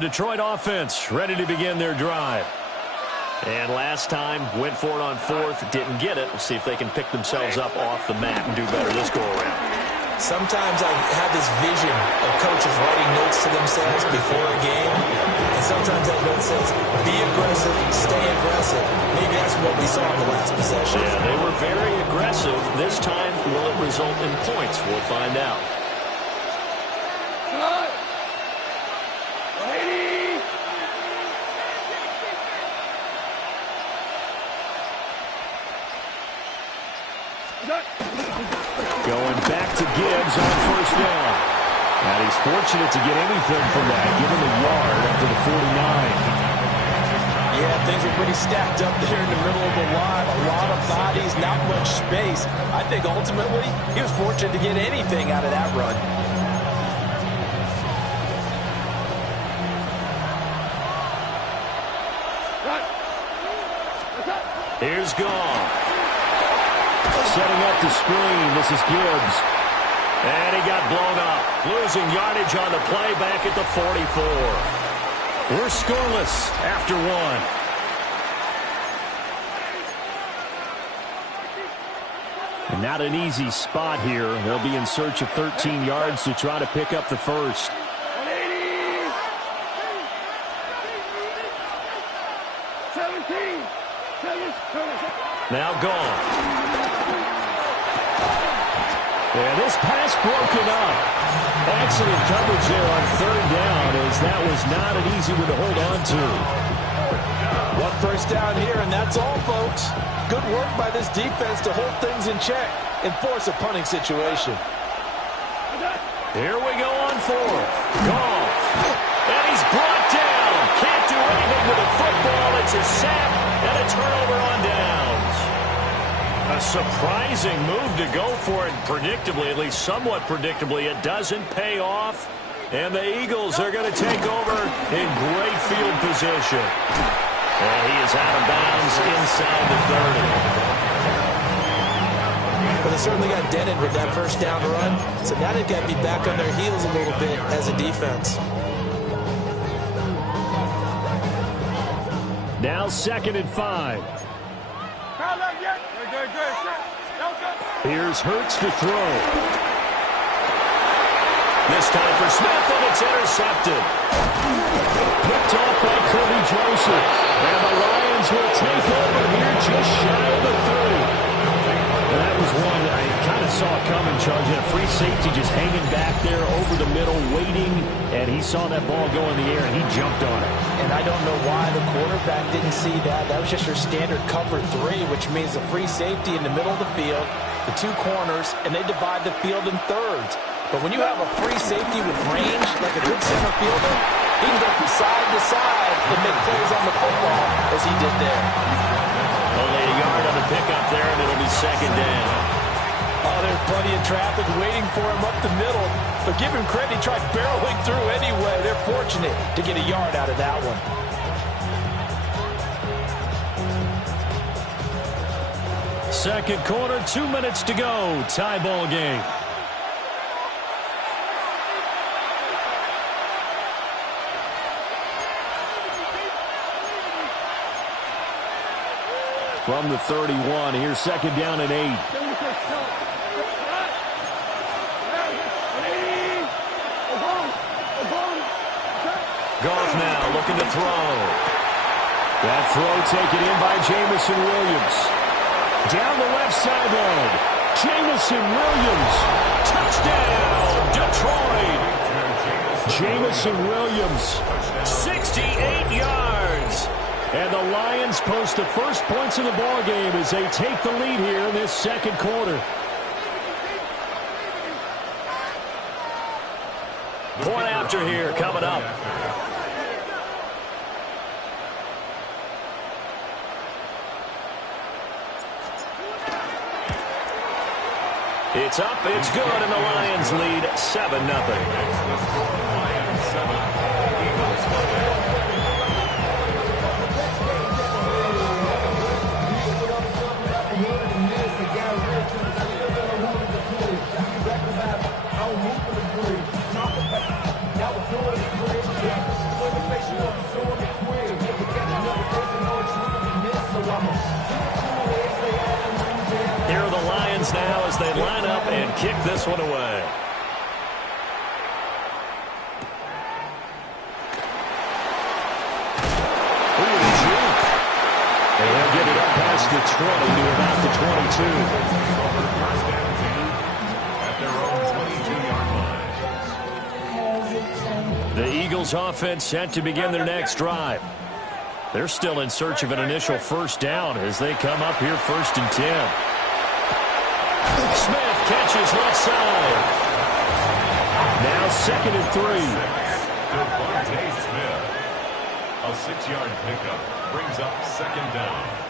Detroit offense ready to begin their drive. And last time, went for it on fourth, didn't get it. We'll see if they can pick themselves up off the mat and do better this go-around. Sometimes I have this vision of coaches writing notes to themselves before a game, and sometimes that note says, be aggressive, stay aggressive. Maybe that's what we saw in the last possession. Yeah, they were very aggressive. This time, will it result in points? We'll find out. Going back to Gibbs on first down. And he's fortunate to get anything from that, given the yard up to the 49. Yeah, things are pretty stacked up there in the middle of the line. A lot of bodies, not much space. I think ultimately he was fortunate to get anything out of that run. Here's Goff. Setting up the screen. This is Gibbs. And he got blown up. Losing yardage on the play back at the 44. We're scoreless after one. And not an easy spot here. They'll be in search of 13 yards to try to pick up the first. Now Goff. And this pass broken up. Excellent coverage there on third down, as that was not an easy one to hold on to. One first down here, and that's all, folks. Good work by this defense to hold things in check and force a punting situation. Here we go on fourth. Goff. And he's brought down. Can't do anything with the football. It's a sack and a turnover on downs. A surprising move to go for it predictably, at least somewhat predictably. It doesn't pay off, and the Eagles are going to take over in great field position. And he is out of bounds inside the 30. Well, they certainly got dented with that first down run, so now they've got to be back on their heels a little bit as a defense. Now 2nd and 5. Here's Hurts to throw. This time for Smith, and it's intercepted. Picked off by Kirby Joseph. And the Lions will take over here just shy of the 30. And that was one I kind of saw coming, charging a free safety just hanging back there over the middle, waiting, and he saw that ball go in the air, and he jumped on it. And I don't know why the quarterback didn't see that. That was just your standard cover 3, which means a free safety in the middle of the field, the two corners, and they divide the field in thirds. But when you have a free safety with range, like a good center fielder, he can go from side to side and make plays on the football as he did there. Only a yard on the pickup there, and it'll be 2nd down. Oh, there's plenty of traffic waiting for him up the middle. But give him credit, he tried barreling through anyway. They're fortunate to get a yard out of that one. Second quarter, 2 minutes to go. Tie ball game. From the 31, here's 2nd down and 8. Goff now looking to throw. That throw taken in by Jamison Williams. Down the left sideline. Jamison Williams. Touchdown, Detroit. Jamison Williams, 68 yards. And the Lions post the first points of the ball game as they take the lead here in this second quarter. Point after here coming up. It's up, it's good, and the Lions lead 7-0. they line up and kick this one away. And they'll get it up past the 20 to about the 22. The Eagles offense set to begin their next drive. They're still in search of an initial first down as they come up here 1st and 10. Smith catches left side. Now 2nd and 3. A 6-yard pickup brings up 2nd down.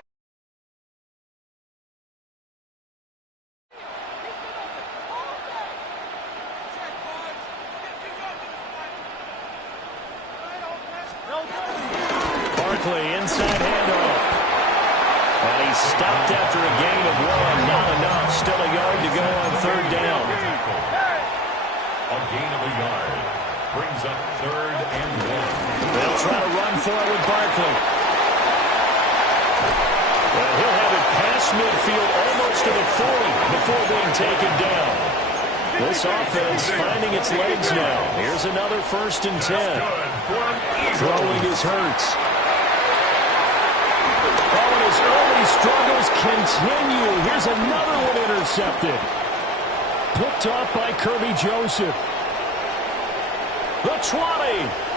Barkley inside handoff. And he's stopped after a gain of 1. Not enough. Still a yard to go on 3rd down. A gain of a yard brings up 3rd and 1. They'll try to run for it with Barkley. Well, he'll have it past midfield almost to the 40 before being taken down. This offense finding its legs now. Here's another 1st and 10. Throwing is Hurts. Oh, and his early struggles continue. Here's another one intercepted. Picked off by Kirby Joseph. The 20.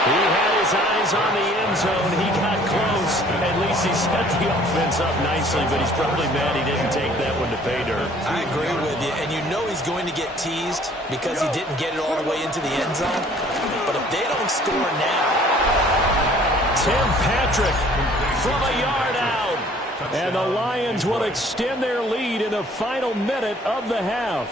He had his eyes on the end zone. He got close. At least he set the offense up nicely, but he's probably mad he didn't take that one to pay dirt. I agree with you, and you know he's going to get teased because he didn't get it all the way into the end zone. But if they don't score now. Tim Patrick from a yard out. And the Lions will extend their lead in the final minute of the half.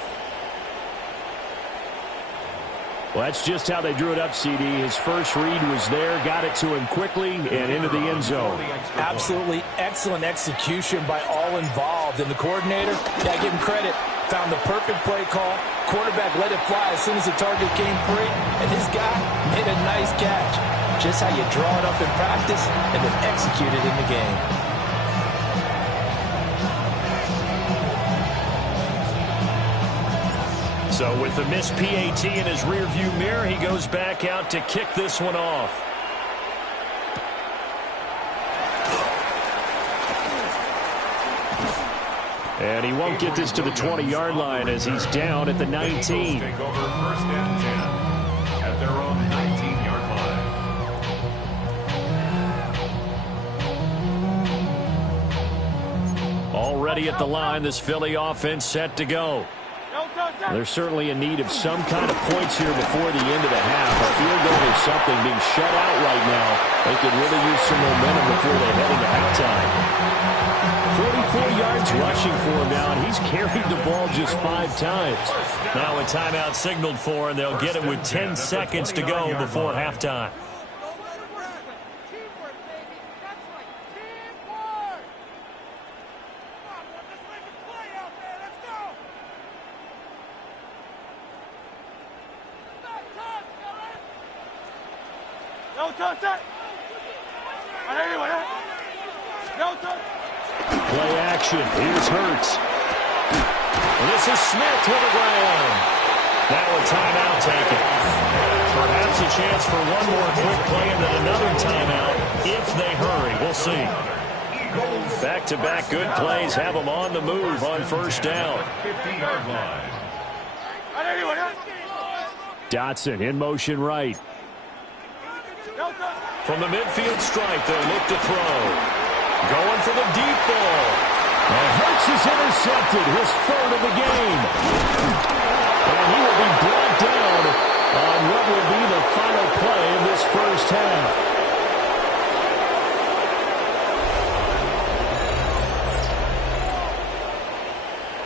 Well, that's just how they drew it up, CD. His first read was there, got it to him quickly, and into the end zone. Absolutely excellent execution by all involved. And the coordinator, I give him credit, found the perfect play call. Quarterback let it fly as soon as the target came free, and his guy made a nice catch. Just how you draw it up in practice and then execute it in the game. So with the missed PAT in his rearview mirror, he goes back out to kick this one off. And he won't get this to the 20-yard line as he's down at the 19. Take over 1st and 10 at their own 19-yard line. Already at the line, this Philly offense set to go. They're certainly in need of some kind of points here before the end of the half. A field goal or something being shut out right now. They could really use some momentum before they head into halftime. 44 yards rushing for him now, and he's carried the ball just 5 times. Now a timeout signaled for, and they'll get it with 10 seconds to go before halftime. Play action. Here's Hurts. And this is Smith to the ground. Now a timeout taken. Perhaps a chance for one more quick play and then another timeout if they hurry. We'll see. Back-to-back good plays have them on the move on 1st down. 50-yard line. Dotson in motion right. From the midfield stripe, they'll look to throw. Going for the deep ball. And Hurts is intercepted, his 3rd of the game. And he will be brought down on what will be the final play of this first half.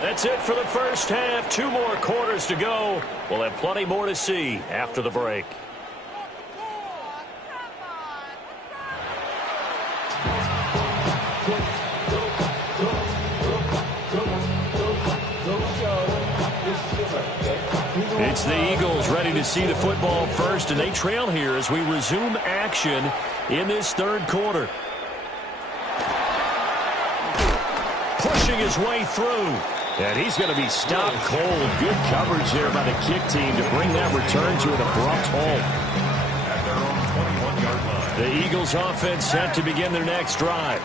That's it for the first half. 2 more quarters to go. We'll have plenty more to see after the break. It's the Eagles ready to see the football first, and they trail here as we resume action in this 3rd quarter. Push pushing his way through. And he's going to be stopped cold. Good coverage there by the kick team to bring that return to an abrupt halt. At their own 21-yard line. The Eagles offense set to begin their next drive.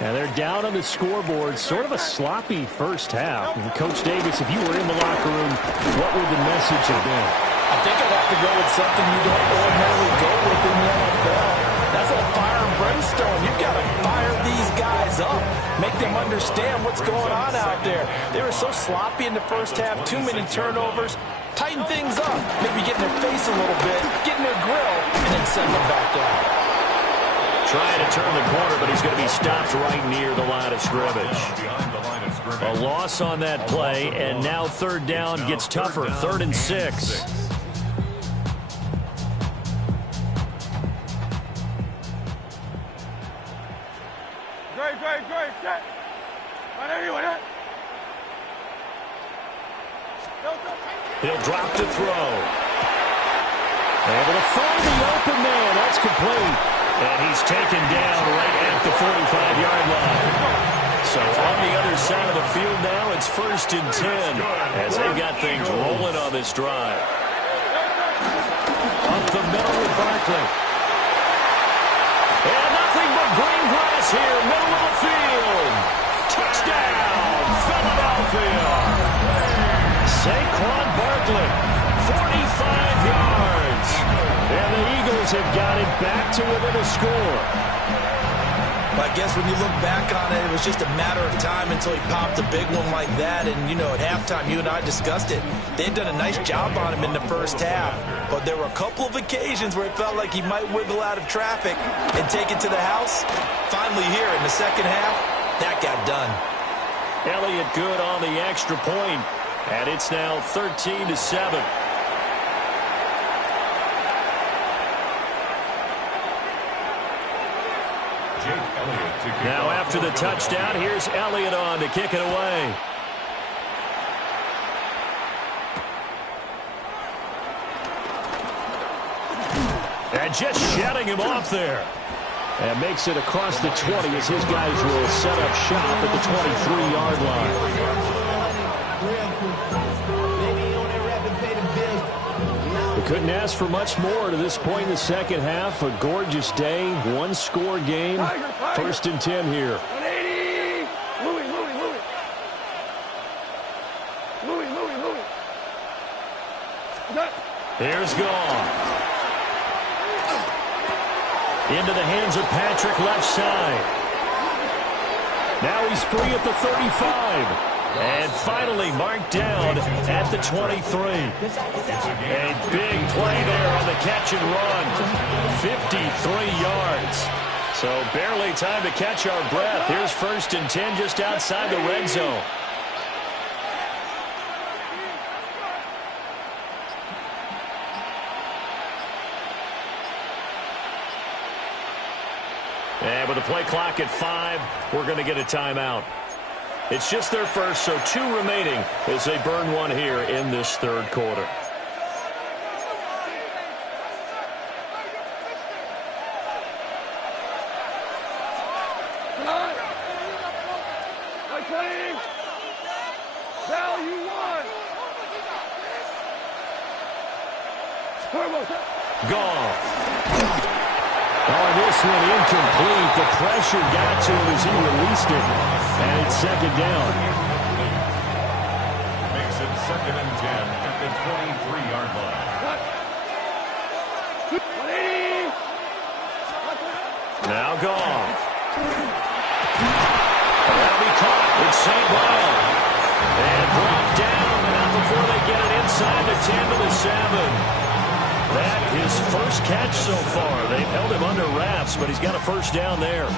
And they're down on the scoreboard. Sort of a sloppy first half. And Coach Davis, if you were in the locker room, what would the message have been? I think I'd have to go with something you don't ordinarily go with in the NFL. That's a fire and brimstone. You've got to fire these guys up. Make them understand what's going on out there. They were so sloppy in the first half. Too many turnovers. Tighten things up. Maybe get in their face a little bit. Get in their grill. And then send them back down. Trying to turn the corner, but he's going to be stopped right near the line of scrimmage. A loss on that play, and now third down gets tougher. 3rd and 6. He'll drop to throw. Able to find the open man. That's complete. And he's taken down right at the 45-yard line. So on the other side of the field now, it's 1st and 10 as they've got things rolling on this drive. Up the middle with Barkley. And nothing but green grass here, middle of the field. Touchdown, Philadelphia. Saquon Barkley, 45 yards. And the Eagles have got it back to within a score. But I guess when you look back on it, it was just a matter of time until he popped a big one like that. And, you know, at halftime, you and I discussed it. They'd done a nice job on him in the first half. But there were a couple of occasions where it felt like he might wiggle out of traffic and take it to the house. Finally here in the second half, that got done. Elliott good on the extra point. And it's now 13-7. Now after the touchdown, here's Elliott on to kick it away. And just shutting him off there. And makes it across the 20 as his guys will set up shop at the 23-yard line. We couldn't ask for much more to this point in the second half. A gorgeous day, one-score game. 1st and 10 here. Here's Goff. Into the hands of Patrick left side. Now he's free at the 35. And finally marked down at the 23. A big play there on the catch and run. 53 yards. So barely time to catch our breath. Here's 1st and 10 just outside the red zone. And with the play clock at 5, we're going to get a timeout. It's just their first, so 2 remaining as they burn one here in this third quarter. Goff. Oh, this one incomplete. The pressure got to him as he released it. And it's 2nd down. Makes it 2nd and 10 at the 23-yard line. Now Goff. That'll be caught. It's St. Brown. And brought down now before they get it inside the 10 to the 7. That his first catch so far. They've held him under wraps, but he's got a first down there.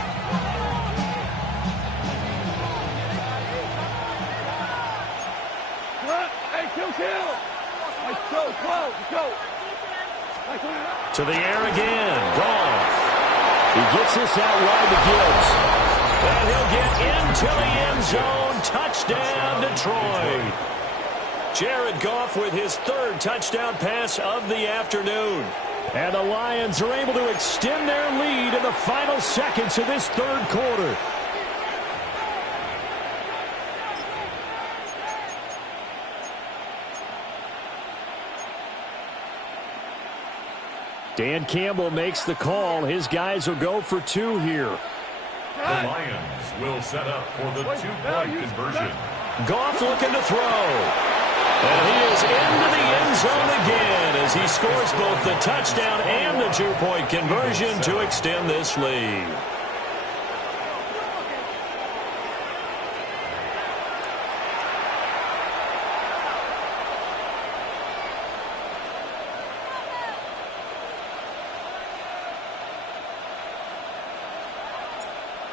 To the air again. Goff. He gets this out wide to Gibbs. And he'll get into the end zone. Touchdown, Detroit. Jared Goff with his 3rd touchdown pass of the afternoon. And the Lions are able to extend their lead in the final seconds of this third quarter. Dan Campbell makes the call. His guys will go for 2 here. The Lions will set up for the 2-point conversion. Goff looking to throw. And he is into the end zone again as he scores both the touchdown and the 2-point conversion to extend this lead.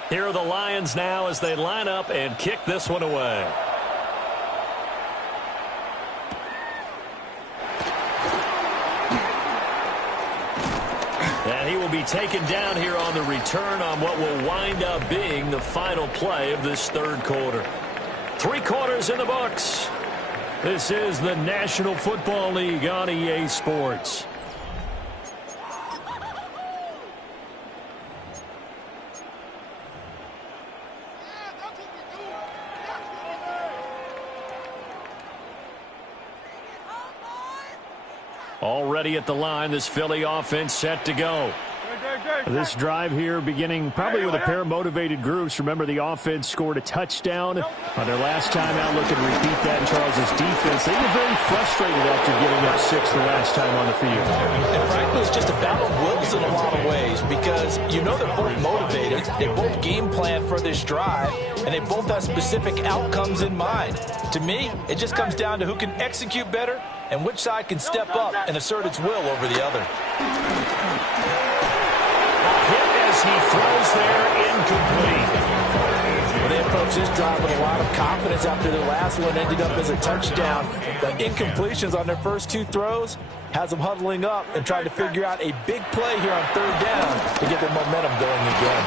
Here are the Lions now as they line up and kick this one away. And he will be taken down here on the return on what will wind up being the final play of this third quarter. 3 quarters in the books. This is the National Football League on EA Sports. Already at the line, this Philly offense set to go. This drive here beginning probably with a pair of motivated groups. Remember, the offense scored a touchdown on their last time out. Look and repeat that in Charles' defense. They were very frustrated after giving up 6 the last time on the field. And frankly, it's just a battle of wills in a lot of ways because you know they're both motivated. They both game plan for this drive, and they both have specific outcomes in mind. To me, it just comes down to who can execute better and which side can step up and assert its will over the other. Hit as he throws there, incomplete. Well, they approach this drive with a lot of confidence after their last one ended up as a touchdown. The incompletions on their first 2 throws has them huddling up and trying to figure out a big play here on 3rd down to get their momentum going again.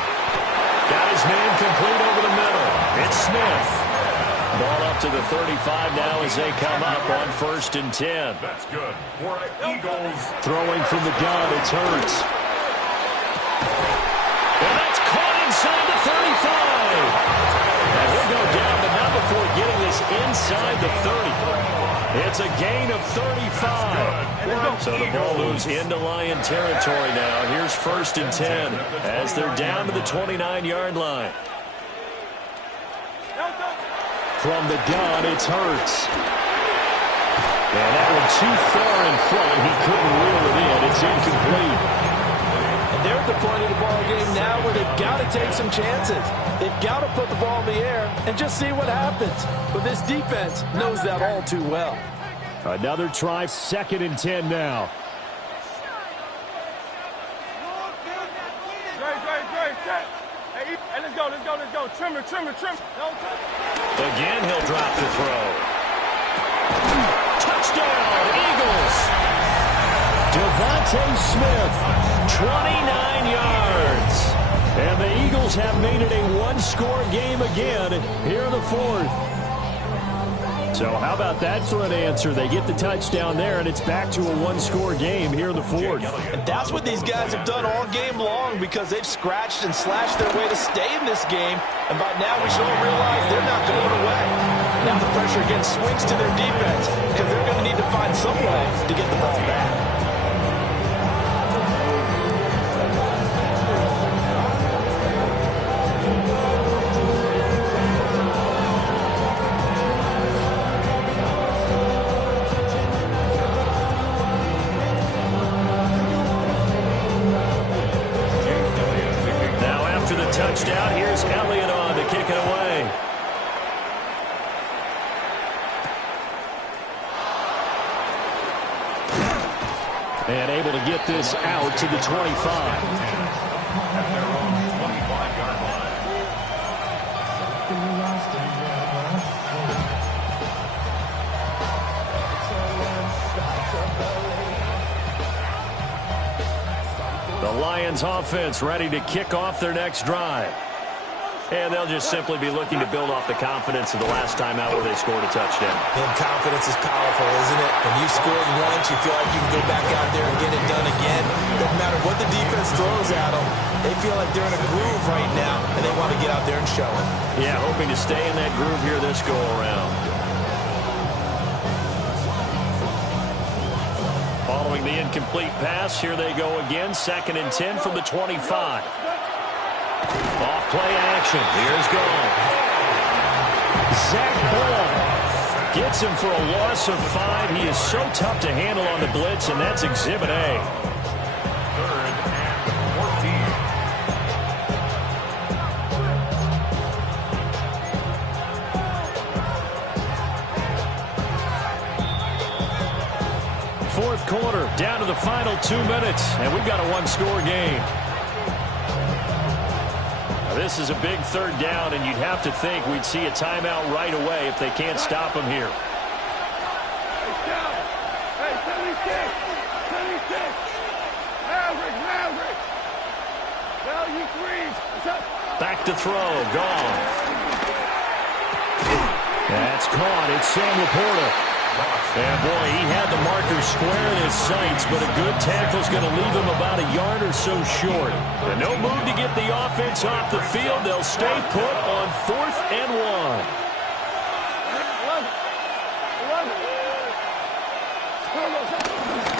Got his man complete over the middle. It's Smith. Ball up to the 35 now as they come up on 1st and 10. That's good for Eagles. Throwing from the gun, it's Hurts. And that's caught inside the 35. And he'll go down, but not before getting this inside the 30. It's a gain of 35. So the ball moves into Lion territory now. Here's 1st and 10 as they're down to the 29-yard line. From the gun, it's Hurts. And that one too far in front. He couldn't reel it in. It's incomplete. And they're at the point of the ball game now where they've got to take some chances. They've got to put the ball in the air and just see what happens. But this defense knows that all too well. Another try, 2nd and 10 now. Hey, let's go. Trim. Again, he'll drop the throw. Touchdown, Eagles. Devontae Smith, 29 yards. And the Eagles have made it a 1-score game again here in the 4th. So how about that for an answer? They get the touchdown there, and it's back to a 1-score game here in the 4th. And that's what these guys have done all game long because they've scratched and slashed their way to stay in this game. And by now we should all realize they're not going away. Now the pressure again swings to their defense because they're going to need to find some way to get the ball back. Touchdown. Here's Elliott on to kick it away. And able to get this out to the 25. At their own 25-yard line. The Lions offense ready to kick off their next drive. And they'll just simply be looking to build off the confidence of the last time out where they scored a touchdown. And confidence is powerful, isn't it? When you scored once, you feel like you can go back out there and get it done again. Doesn't matter what the defense throws at them. They feel like they're in a groove right now, and they want to get out there and show it. Yeah, hoping to stay in that groove here this go-around. Ball following the incomplete pass. Here they go again. 2nd and 10 from the 25. Off play action. Here's Goff. Zach Ball gets him for a loss of 5. He is so tough to handle on the blitz, and that's Exhibit A. 3rd and 14. Fourth quarter, down to the final 2 minutes, and we've got a one-score game. Now, this is a big 3rd down, and you'd have to think we'd see a timeout right away if they can't stop him here. Hey, 76! 76! Maverick! Now you freeze! Back to throw, Goff. That's caught. It's Sam Laporta. And boy, he had the marker square in his sights, but a good tackle's going to leave him about a yard or so short. And no move to get the offense off the field. They'll stay put on 4th and 1.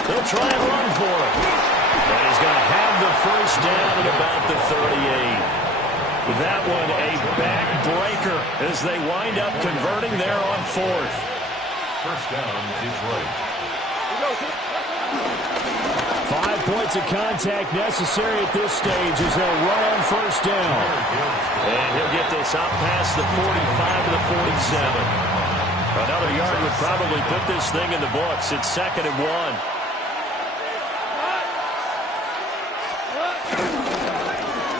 They'll try and run for it. And he's going to have the first down at about the 38. That one a backbreaker as they wind up converting there on 4th. First down, Detroit. 5 points of contact necessary at this stage as they'll run on first down. And he'll get this up past the 45 to the 47. Another yard would probably put this thing in the books. It's 2nd and 1.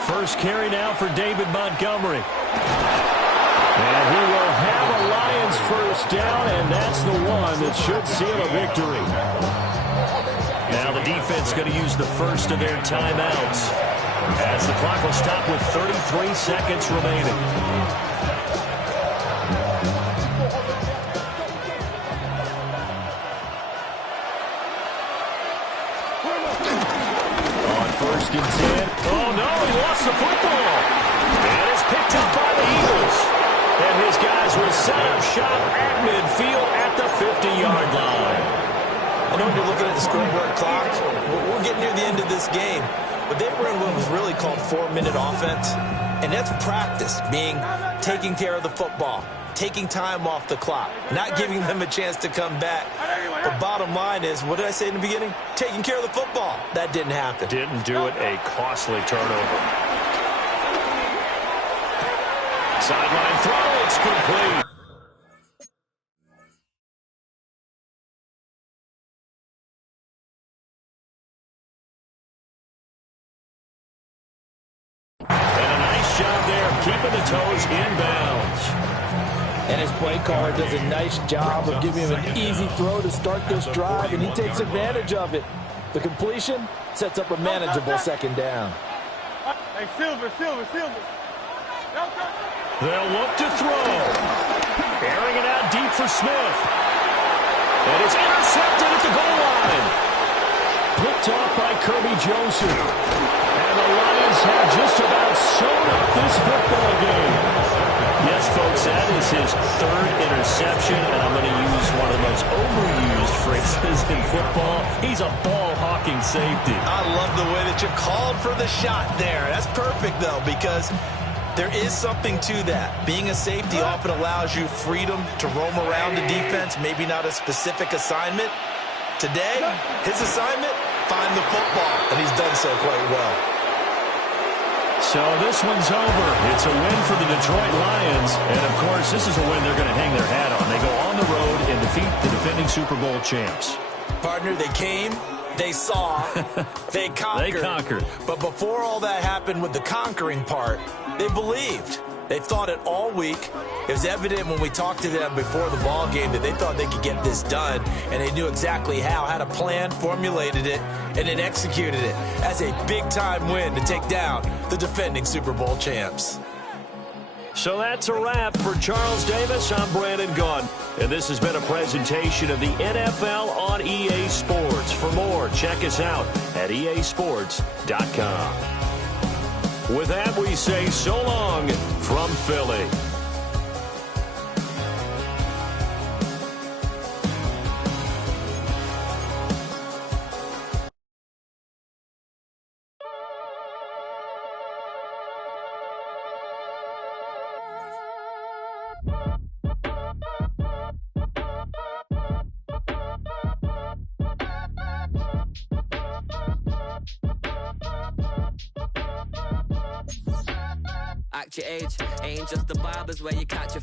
First carry now for David Montgomery. And he will have a Lions first down, and that's the one that should seal a victory. Now the defense going to use the first of their timeouts as the clock will stop with 33 seconds remaining. On 1st and 10. Oh, no, he lost the football. And it's picked up by the Eagles. And his guys will set up shop at midfield at the 50-yard line. I know when you're looking at the scoreboard clock, we're getting near the end of this game. But they were in what was really called 4-minute offense. And that's practice, being taking care of the football, taking time off the clock, not giving them a chance to come back. But bottom line is, what did I say in the beginning? Taking care of the football. That didn't happen. Didn't do it. A costly turnover. Sideline throw, it's complete. And a nice job there of keeping the toes inbounds. And his play caller does a nice job of giving him an easy throw to start this drive, and he takes advantage of it. The completion sets up a manageable 2nd down. Hey, Silver. They'll look to throw. Airing it out deep for Smith. And it's intercepted at the goal line. Picked off by Kirby Joseph. And the Lions have just about sewn up this football game. Yes, folks, that is his 3rd interception, and I'm going to use one of the most overused phrases in football. He's a ball-hawking safety. I love the way that you called for the shot there. That's perfect, though, because there is something to that. Being a safety often allows you freedom to roam around the defense, maybe not a specific assignment. Today, his assignment, find the football, and he's done so quite well. So this one's over. It's a win for the Detroit Lions, and of course, this is a win they're going to hang their hat on. They go on the road and defeat the defending Super Bowl champs. Partner, they came, they saw, they conquered. They conquered. But before all that happened with the conquering part, they believed. They thought it all week. It was evident when we talked to them before the ball game that they thought they could get this done, and they knew exactly how, had a plan, formulated it, and then executed it as a big-time win to take down the defending Super Bowl champs. So that's a wrap for Charles Davis. I'm Brandon Gunn, and this has been a presentation of the NFL on EA Sports. For more, check us out at easports.com. With that, we say so long from Philly. your age. Ain't just the barbers where you catch your